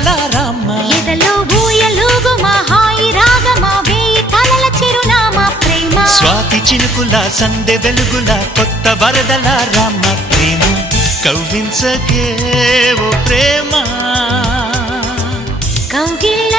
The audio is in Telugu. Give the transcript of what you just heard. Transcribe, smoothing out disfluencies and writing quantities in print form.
వరదల రామ ఎదలో ఊయలుగు మా హాయి రాగమా వేయి కలల చిరునామా ప్రేమ స్వాతి చినుకుల సందె వెలుగుల కొత్త వరదల రామ ప్రేమ కవ్వించకే ఓ ప్రేమ కౌగిళ్ళ